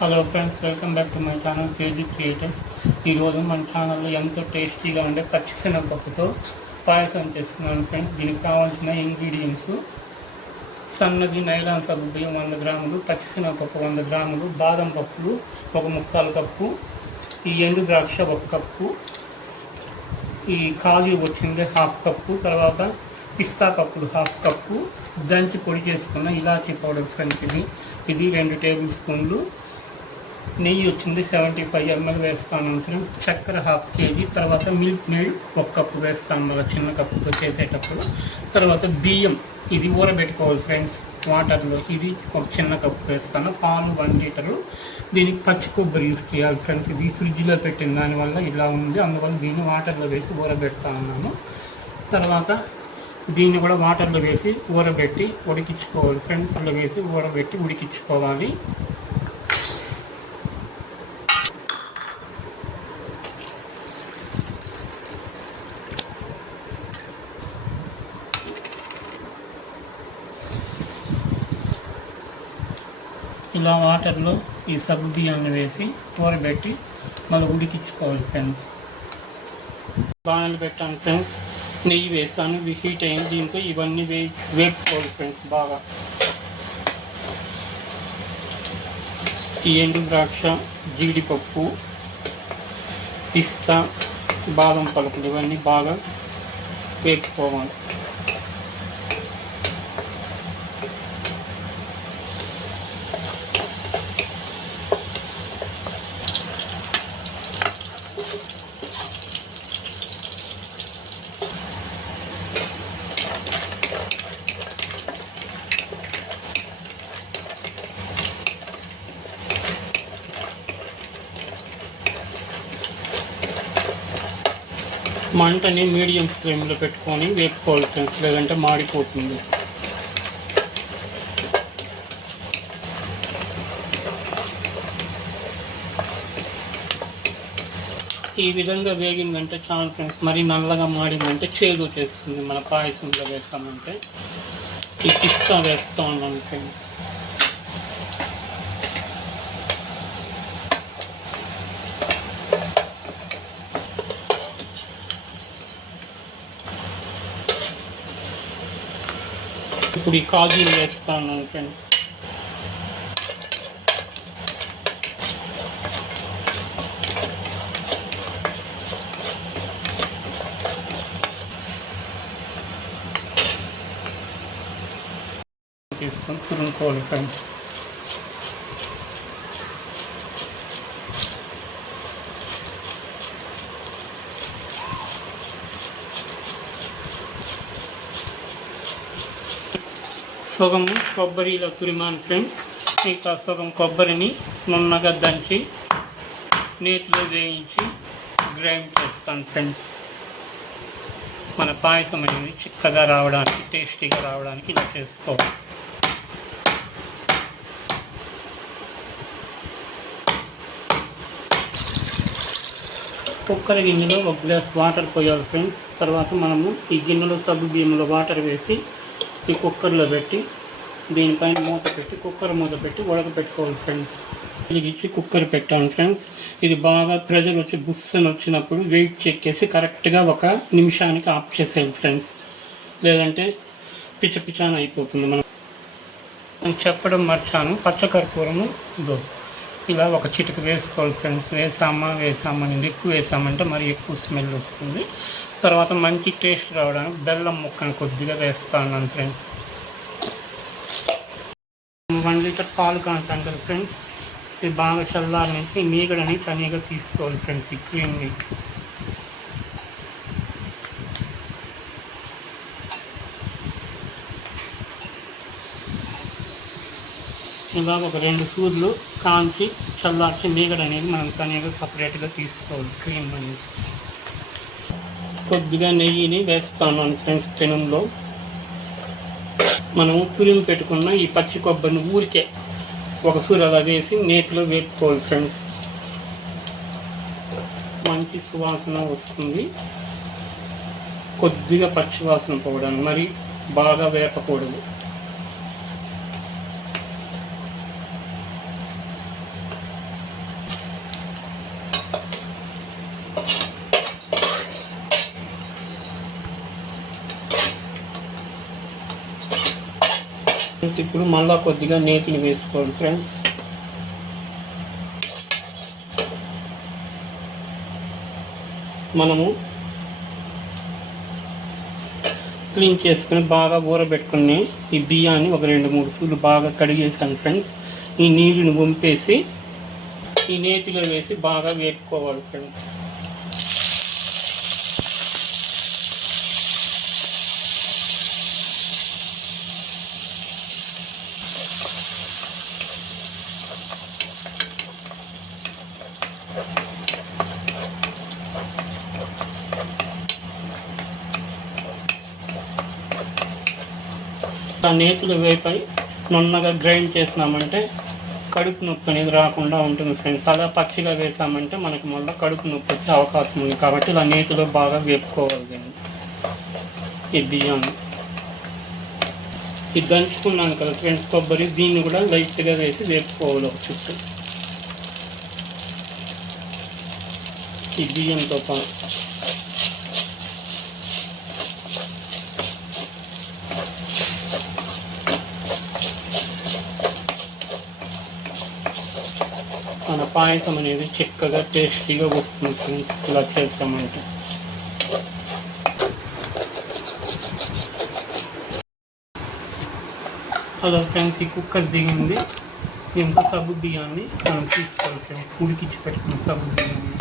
Hello friends, welcome back to my channel KG creators. ఈరోజు మన ఛానల్లో ఎంతో టేస్టీగా ఉండే పచ్చిశనగపప్పుతో పాయసం చేస్తున్నాను ఫ్రెండ్స్. దీనికి కావాల్సిన ఇంగ్రీడియంట్స్: సన్నది నైలాన్ సగ్గు బియ్యం 100 గ్రాములు, పచ్చిశనగపప్పు 100 గ్రాములు, బాదం పప్పులు 1/4 కప్పు, ఈ ఎండు ద్రాక్ష 1 కప్పు, ఈ కాజు వచ్చింది 1/2 కప్పు, తర్వాత పిస్తా పప్పులు 1/2 కప్పు, దంచి పొడి చేసుకున్న ఇలాచీ పౌడర్ ఫ్రెండ్స్. ఇది 2 టేబుల్ స్పూన్లు. నెయ్యి వచ్చింది 75 ml వేస్తాను ఫ్రెండ్స్. చక్కెర 1/2 kg, తర్వాత మిల్క్ మేడ్ 1 కప్పు వేస్తాను మళ్ళీ చిన్న కప్పుతో చేసేటప్పుడు. తర్వాత బియ్యం ఇది ఊరబెట్టుకోవాలి ఫ్రెండ్స్ వాటర్లో, ఇది ఒక చిన్న కప్పు వేస్తాను. పాలు 1 లీటరు. దీనికి పచ్చి కొబ్బరి యూస్ చేయాలి ఫ్రెండ్స్. ఇది ఫ్రిడ్జ్లో పెట్టిన దానివల్ల ఇలా ఉంది, అందువల్ల దీన్ని వాటర్లో వేసి ఊరబెడతా ఉన్నాను. తర్వాత దీన్ని కూడా వాటర్లో వేసి ఊరబెట్టి ఉడికించుకోవాలి ఫ్రెండ్స్. అందులో వేసి ఊరబెట్టి ఉడికించుకోవాలి. ఇలా వాటర్లో ఈ సగ్గు బియ్యాన్ని వేసి ఊరబెట్టి మళ్ళీ ఉడికించుకోవాలి ఫ్రెండ్స్. బాణలు పెట్టాను ఫ్రెండ్స్, నెయ్యి వేసాను, ఇవి హీట్ అయింది. దీంతో ఇవన్నీ వేపుకోవాలి ఫ్రెండ్స్ బాగా. ఈ ఎండు ద్రాక్ష, జీడిపప్పు, పిస్తా, బాదం పలుకులు ఇవన్నీ బాగా వేపుకోవాలి. మంటని మీడియం ఫ్లేమ్లో పెట్టుకొని వేపుకోవాలి ఫ్రెండ్స్, లేదంటే మాడిపోతుంది. ఈ విధంగా వేగిందంటే చాలా ఫ్రెండ్స్. మరి నల్లగా మాడిందంటే చేదు చేస్తుంది. మన పాయసంలో వేస్తామంటే ఈ పిస్తా వేస్తూ ఉన్నాను ఫ్రెండ్స్. ఇప్పుడు ఈ కాజులు వేస్తా ఉన్నాను ఫ్రెండ్స్. తీసుకొని తురుముకోవాలి ఫ్రెండ్స్. సగం కొబ్బరి ఇలా తురిమాను ఫ్రెండ్స్. ఇంకా సగం కొబ్బరిని నున్నగా దంచి నేతిలో వేయించి గ్రైండ్ చేస్తాను ఫ్రెండ్స్. మన పాయసం అనేది చిక్కగా రావడానికి, టేస్టీగా రావడానికి ఇలా చేసుకోవాలి. కుక్కర్ గిన్నెలో 1 గ్లాస్ వాటర్ పోయాలి ఫ్రెండ్స్. తర్వాత మనము ఈ గిన్నెలో సగ్గు బియ్యంలో వాటర్ వేసి ఈ కుక్కర్లో పెట్టి దీనిపైన మూత పెట్టి కుక్కర్ మూత పెట్టి ఉడకపెట్టుకోవాలి ఫ్రెండ్స్. వెలిగించి కుక్కర్ పెట్టాను ఫ్రెండ్స్. ఇది బాగా ప్రెజర్ వచ్చి బుస్సని వచ్చినప్పుడు వెయిట్ చెక్ చేసి కరెక్ట్గా 1 నిమిషానికి ఆఫ్ చేసేయాలి ఫ్రెండ్స్, లేదంటే పిచ్చపిచ్చాన అయిపోతుంది. మనం చెప్పడం మర్చాను, పచ్చకర్పూరము ఇలా 1 చిటిక వేసుకోవాలి ఫ్రెండ్స్. వేసామని ఎక్కువ వేసామంటే మరి ఎక్కువ స్మెల్ వస్తుంది. తర్వాత మంచి టేస్ట్ రావడానికి బెల్లం ముక్కను కొద్దిగా వేస్తాను ఫ్రెండ్స్. 1 లీటర్ పాలు కాంటాను కదా ఫ్రెండ్స్. ఇది బాగా చల్లారి నుంచి మీగడని తనిగా తీసుకోవాలి ఫ్రెండ్స్. ఈ క్రీమ్ని ఇలా 2 సూర్లు కాంచి చల్లార్చి మీగడ అనేది మనం తనిగా సపరేట్గా తీసుకోవాలి. క్రీమ్ అనేది కొద్దిగా నెయ్యిని వేస్తాను ఫ్రెండ్స్. పెనంలో మనము తురిమి పెట్టుకున్న ఈ పచ్చి కొబ్బరిని ఊరికే 1 సూరు అలా వేసి నేతిలో వేపుకోవాలి ఫ్రెండ్స్. మంచి సువాసన వస్తుంది. కొద్దిగా పచ్చి వాసన పోవడానికి, మరి బాగా వేపకూడదు. ఇప్పుడు మళ్ళీ కొద్దిగా నేతిని వేసుకోవాలి ఫ్రెండ్స్. మనము క్లీన్ చేసుకుని బాగా ఊరబెట్టుకుని ఈ బియ్యాన్ని ఒక 2-3 సార్లు బాగా కడిగేసాను ఫ్రెండ్స్. ఈ నీళ్ళని వంపేసి ఈ నేతిలో వేసి బాగా వేపుకోవాలి ఫ్రెండ్స్. ఆ నేతులు వేపై నున్నగా గ్రైండ్ చేసినామంటే కడుపు నొప్పి అనేది రాకుండా ఉంటుంది ఫ్రెండ్స్. అలా పచ్చిగా వేసామంటే మనకి మళ్ళీ కడుపు నొప్పి వచ్చే అవకాశం ఉంది. కాబట్టి ఇలా నేతిలో బాగా వేపుకోవాలి దీన్ని. ఈ బియ్యాన్ని ఇది దంచుకున్నాను కదా ఫ్రెండ్స్ కొబ్బరి, దీన్ని కూడా లైట్గా వేసి వేపుకోవాలి ఒక చుట్టూ ఈ బియ్యంతో పాటు. మన పాయసం అనేది చిక్కగా టేస్టీగా వస్తుంది ఫ్రెండ్స్ ఇలా చేస్తామంటే. అలా ఫ్రెండ్స్ ఈ కుక్కర్ దిగింది. దీంతో సగ్గు బియ్యాన్ని మనం తీసుకోవాలి ఫ్రెండ్స్. ఉడికించి పెట్టుకున్న సగ్గు బియ్యాన్ని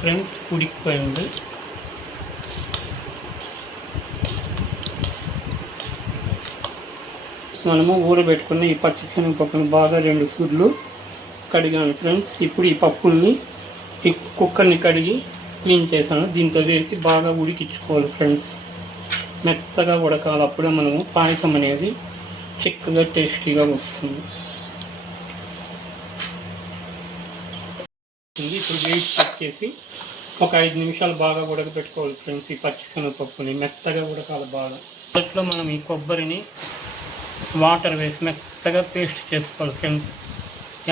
ఫ్రెండ్స్ ఉడికిపోయింది. మనము ఊరబెట్టుకున్న ఈ పచ్చిశనగపప్పుని బాగా 2 సార్లు కడిగాను ఫ్రెండ్స్. ఇప్పుడు ఈ పప్పుల్ని ఈ కుక్కర్ని కడిగి క్లీన్ చేశాను. దీంతో వేసి బాగా ఉడికించుకోవాలి ఫ్రెండ్స్. మెత్తగా ఉడకాలి, అప్పుడే మనము పాయసం అనేది చిక్కగా టేస్టీగా వస్తుంది. ఇప్పుడు వెయిట్ పెట్టేసి ఒక 5 నిమిషాలు బాగా ఉడకబెట్టుకోవాలి ఫ్రెండ్స్. ఈ పచ్చిశనగపప్పుని మెత్తగా ఉడకాలి బాగా. దాంట్లో మనం ఈ కొబ్బరిని వాటర్ వేసి మెత్తగా పేస్ట్ చేసుకోవాలి ఫ్రెండ్స్.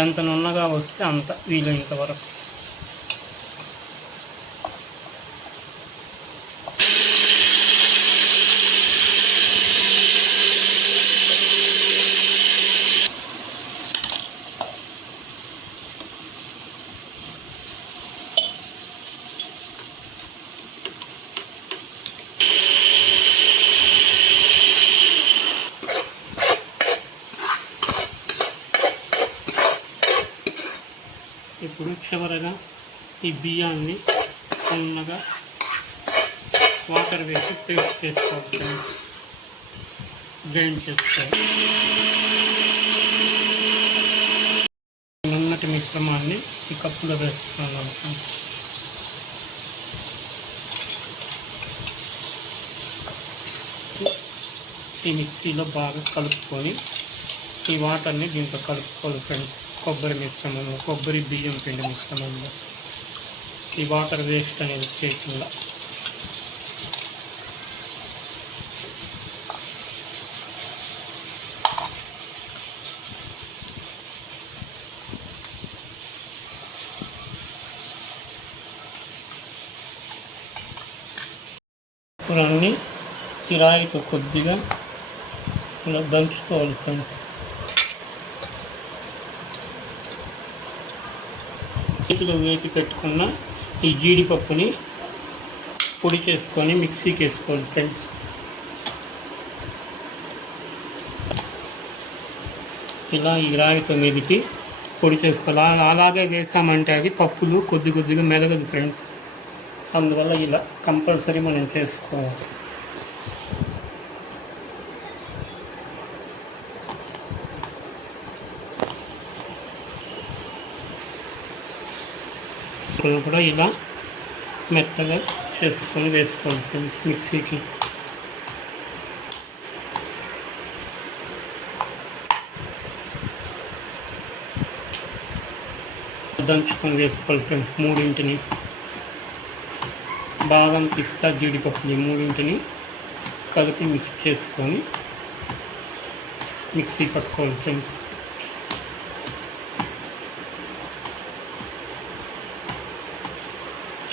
ఎంత నున్నగా వస్తే అంత వీలైనంత వరకు. ఇప్పుడు చివరగా ఈ బియ్యాన్ని సన్నగా వాటర్ వేసి పేస్ట్ చేసుకోవాలి, గ్రైండ్ చేసుకోవాలి. నున్నటి మిశ్రమాన్ని ఈ కప్పులో వేసుకోవాలి. ఈ మిక్సీలో బాగా కలుపుకొని ఈ వాటర్ని దీంట్లో కలుపుకోవాలి ఫ్రెండ్స్. కొబ్బరి మిశ్రమంలో, కొబ్బరి బియ్యం పిండి మిశ్రమంలో ఈ వాటర్ వేస్ట్ అనేది చేయకుండా. ఇవన్నీ ఈ రాయితో కొద్దిగా ఇలా దంచుకోవాలి ఫ్రెండ్స్. చేతిలో వేసి పెట్టుకున్న ఈ జీడిపప్పుని పొడి చేసుకొని మిక్సీకి వేసుకోవాలి ఫ్రెండ్స్. ఇలా ఈ రాయితో మీదకి పొడి చేసుకోవాలి. అలాగే వేసామంటే అది పప్పులు కొద్దిగా మెదగదు ఫ్రెండ్స్. అందువల్ల ఇలా కంపల్సరీ మనం చేసుకోవాలి. కూడా ఇలా మెత్తగా చేసుకొని వేసుకోవాలి ఫ్రెండ్స్ మిక్సీకి. దంచుకొని వేసుకోవాలి ఫ్రెండ్స్. మూడింటిని బాదం, పిస్తా, జీడిపప్పుని మూడింటిని కలిపి మిక్స్ చేసుకొని మిక్సీ పట్టుకోవాలి ఫ్రెండ్స్.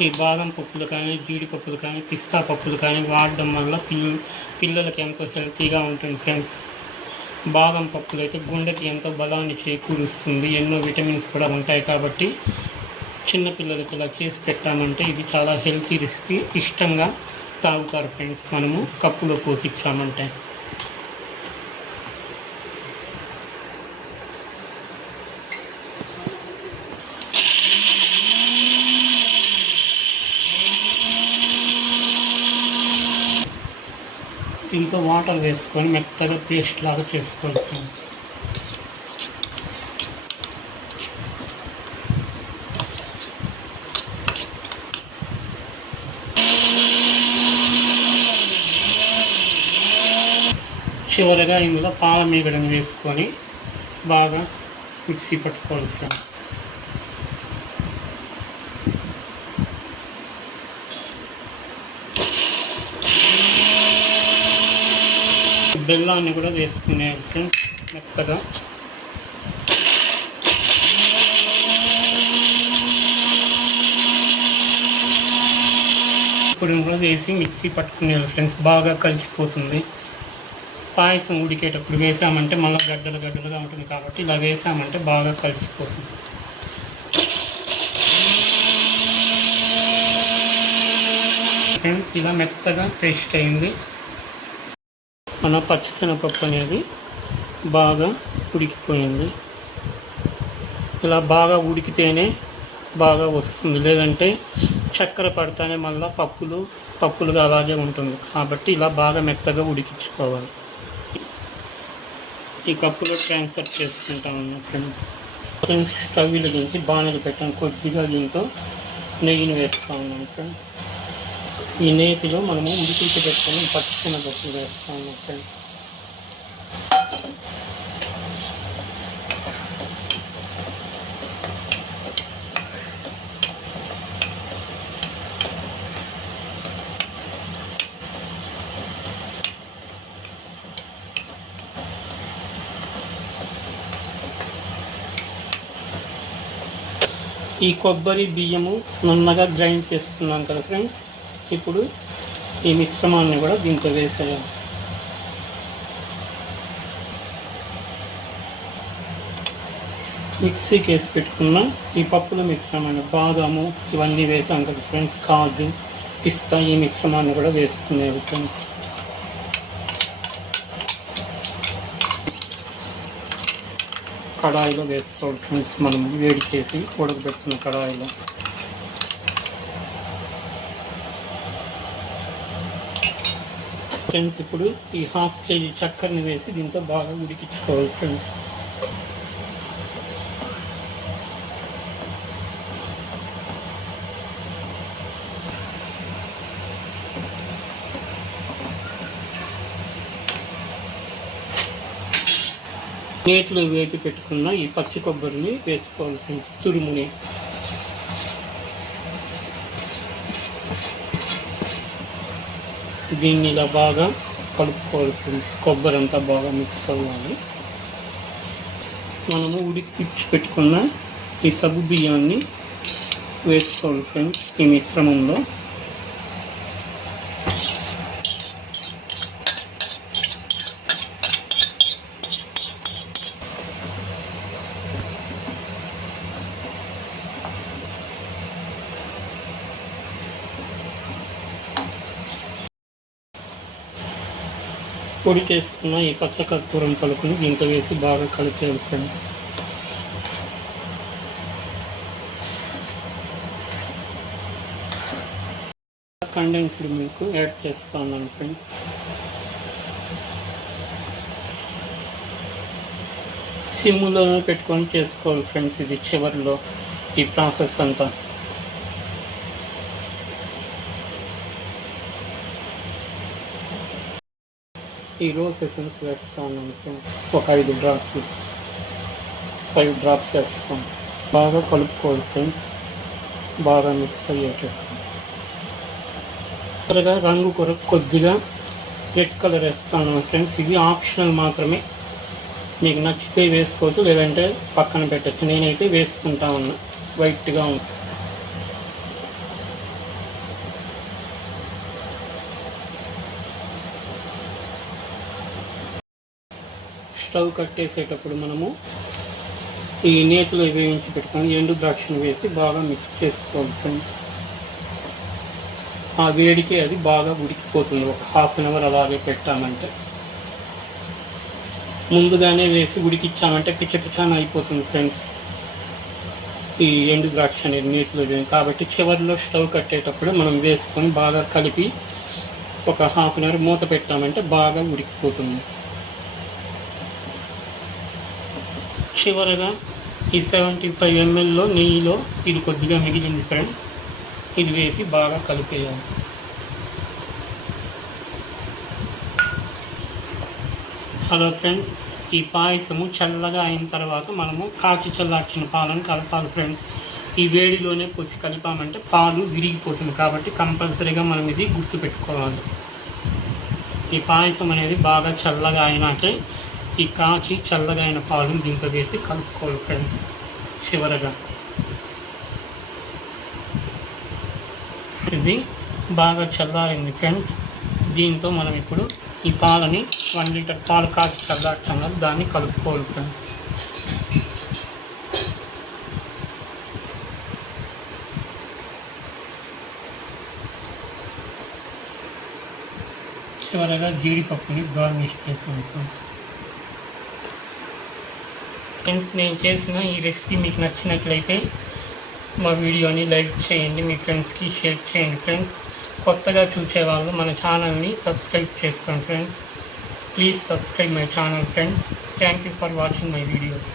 ఈ బాదం పప్పులు కానీ, జీడిపప్పులు కానీ, పిస్తా పప్పులు కానీ వాడడం వల్ల పిల్లలకి ఎంతో హెల్తీగా ఉంటుంది ఫ్రెండ్స్. బాదం పప్పులు అయితే గుండెకి ఎంతో బలాన్ని చేకూరుస్తుంది, ఎన్నో విటమిన్స్ కూడా ఉంటాయి. కాబట్టి చిన్నపిల్లలకి ఇలా చేసి పెట్టామంటే ఇది చాలా హెల్తీ రెసిపీ, ఇష్టంగా తాగుతారు ఫ్రెండ్స్. మనము కప్పులో పోసి ఇచ్చామంటే. దీంతో వాటర్ వేసుకొని మెత్తగా పేస్ట్ లాగా చేసుకోవాలి ఫ్రెండ్స్. చివరిగా ఇందులో పాల మీగడని వేసుకొని బాగా మిక్సీ పట్టుకోవాలి ఫ్రెండ్స్. బెల్లాన్ని కూడా వేసుకునే ఫ్రెండ్స్ మెత్తగా. ఇప్పుడు కూడా వేసి మిక్సీ పట్టుకునేయాలి ఫ్రెండ్స్, బాగా కలిసిపోతుంది. పాయసం ఉడికేటప్పుడు వేసామంటే మళ్ళీ గడ్డలుగా ఉంటుంది కాబట్టి ఇలా వేసామంటే బాగా కలిసిపోతుంది. ఫ్రెండ్స్ ఇలా మెత్తగా పేస్ట్ అయింది. మన పచ్చిశనగపప్పు అనేది బాగా ఉడికిపోయింది. ఇలా బాగా ఉడికితేనే బాగా వస్తుంది, లేదంటే చక్కెర పడితేనే మళ్ళీ పప్పులుగా అలాగే ఉంటుంది. కాబట్టి ఇలా బాగా మెత్తగా ఉడికించుకోవాలి. ఈ కప్పులో ట్రాన్స్ఫర్ చేసుకుంటా ఉన్నాం ఫ్రెండ్స్. స్టవ్ వెలిగించి బాణలు పెట్టాను, కొద్దిగా దీంతో నెయ్యిని వేస్తూ ఉన్నాం ఫ్రెండ్స్. ఈ నేతిలో మనము ఉడికించి పెట్టుకొని పచ్చిశనగపప్పు వేస్తూ ఉన్నాం ఫ్రెండ్స్. ఈ కొబ్బరి బియ్యము నున్నగా గ్రైండ్ చేసుకున్నాం కదా ఫ్రెండ్స్. ఇప్పుడు ఈ మిశ్రమాన్ని కూడా దీంతో వేసేయాలి. మిక్సీకి వేసి పెట్టుకున్న ఈ పప్పుల మిశ్రమాన్ని, బాదాము ఇవన్నీ వేసాం కదా ఫ్రెండ్స్, కాజు, పిస్తా, ఈ మిశ్రమాన్ని కూడా వేసుకునేవి ఫ్రెండ్స్. కడాయిలో వేసుకోవాలి ఫ్రెండ్స్, మనం వేడి చేసి ఉడకబెడుతున్న కడాయిలో. ఫ్రెండ్స్ ఇప్పుడు ఈ 1/2 kg చక్కెరని వేసి దీంతో బాగా ఉడికించుకోవాలి ఫ్రెండ్స్. నేతిలో వేపి పెట్టుకున్న ఈ పచ్చి కొబ్బరిని వేసుకోవాలి ఫ్రెండ్స్, తురుముని. దీన్ని ఇలా బాగా కలుపుకోవాలి ఫ్రెండ్స్, కొబ్బరి అంతా బాగా మిక్స్ అవ్వాలి. మనము ఉడికించి పెట్టుకున్న ఈ సగ్గు బియ్యాన్ని వేసుకోవాలి ఫ్రెండ్స్ ఈ మిశ్రమంలో. పొడి చేసుకున్న ఈ పచ్చకర్పూరం పలుకుని దీంతో వేసి బాగా కలిపేయాలి ఫ్రెండ్స్. కండెన్స్డ్ మిల్క్ యాడ్ చేస్తున్నాను ఫ్రెండ్స్. సిమ్లోనే పెట్టుకొని చేసుకోవాలి ఫ్రెండ్స్ ఇది చివరిలో ఈ ప్రాసెస్ అంతా. ఈ రోజ్ ఎసెన్స్ వేస్తాను ఫ్రెండ్స్, ఒక 5 డ్రాప్స్ వేస్తాం. బాగా కలుపుకోవాలి ఫ్రెండ్స్, బాగా మిక్స్ అయ్యేటట్టు. త్వరగా రంగు కొరకు కొద్దిగా రెడ్ కలర్ వేస్తాను ఫ్రెండ్స్. ఇది ఆప్షనల్ మాత్రమే, మీకు నచ్చితే వేసుకోవచ్చు, లేదంటే పక్కన పెట్టచ్చు. నేనైతే వేసుకుంటా ఉన్నా, వైట్గా ఉంటుంది. స్టవ్ కట్టేసేటప్పుడు మనము ఈ నేతిలో వేయించి పెట్టుకొని ఎండు ద్రాక్షను వేసి బాగా మిక్స్ చేసుకోవాలి ఫ్రెండ్స్. ఆ వేడికి అది బాగా ఉడికిపోతుంది. ఒక హాఫ్ అన్ అవర్ అలాగే పెట్టామంటే, ముందుగానే వేసి ఉడికిచ్చామంటే పిచ్చపిచ్చాన అయిపోతుంది ఫ్రెండ్స్ ఈ ఎండు ద్రాక్ష అనేది నేతిలో వేయండి. కాబట్టి చివరిలో స్టవ్ కట్టేటప్పుడు మనం వేసుకొని బాగా కలిపి ఒక హాఫ్ అన్ అవర్ మూత పెట్టామంటే బాగా ఉడికిపోతుంది. చివరగా ఈ 75 ml నెయ్యిలో ఇది కొద్దిగా మిగిలింది ఫ్రెండ్స్, ఇది వేసి బాగా కలిపేయాలి. హలో ఫ్రెండ్స్, ఈ పాయసము చల్లగా అయిన తర్వాత మనము కాచి చల్లార్చిన పాలను కలపాలి ఫ్రెండ్స్. ఈ వేడిలోనే పోసి కలిపామంటే పాలు విరిగిపోతుంది. కాబట్టి కంపల్సరీగా మనం ఇది గుర్తుపెట్టుకోవాలి. ఈ పాయసం అనేది బాగా చల్లగా అయినాకే ఈ కాచి చల్లగా అయిన పాలు దీంతో వేసి కలుపుకోవాలి ఫ్రెండ్స్. చివరగా ఇది బాగా చల్లారింది ఫ్రెండ్స్. దీంతో మనం ఇప్పుడు ఈ పాలని 1 లీటర్ పాలు కాచి చల్లార్చాం కదా, దాన్ని కలుపుకోవాలి ఫ్రెండ్స్. చివరగా జీడిపప్పుని గార్నిష్ చేసాను ఫ్రెండ్స్. నేను చేసిన ఈ రెసిపీ మీకు నచ్చినట్లయితే మా వీడియోని లైక్ చేయండి, మీ ఫ్రెండ్స్కి షేర్ చేయండి ఫ్రెండ్స్. కొత్తగా చూసేవాళ్ళు మన ఛానల్ని సబ్స్క్రైబ్ చేసుకోండి friends. Please subscribe my channel friends. Thank you for watching my videos.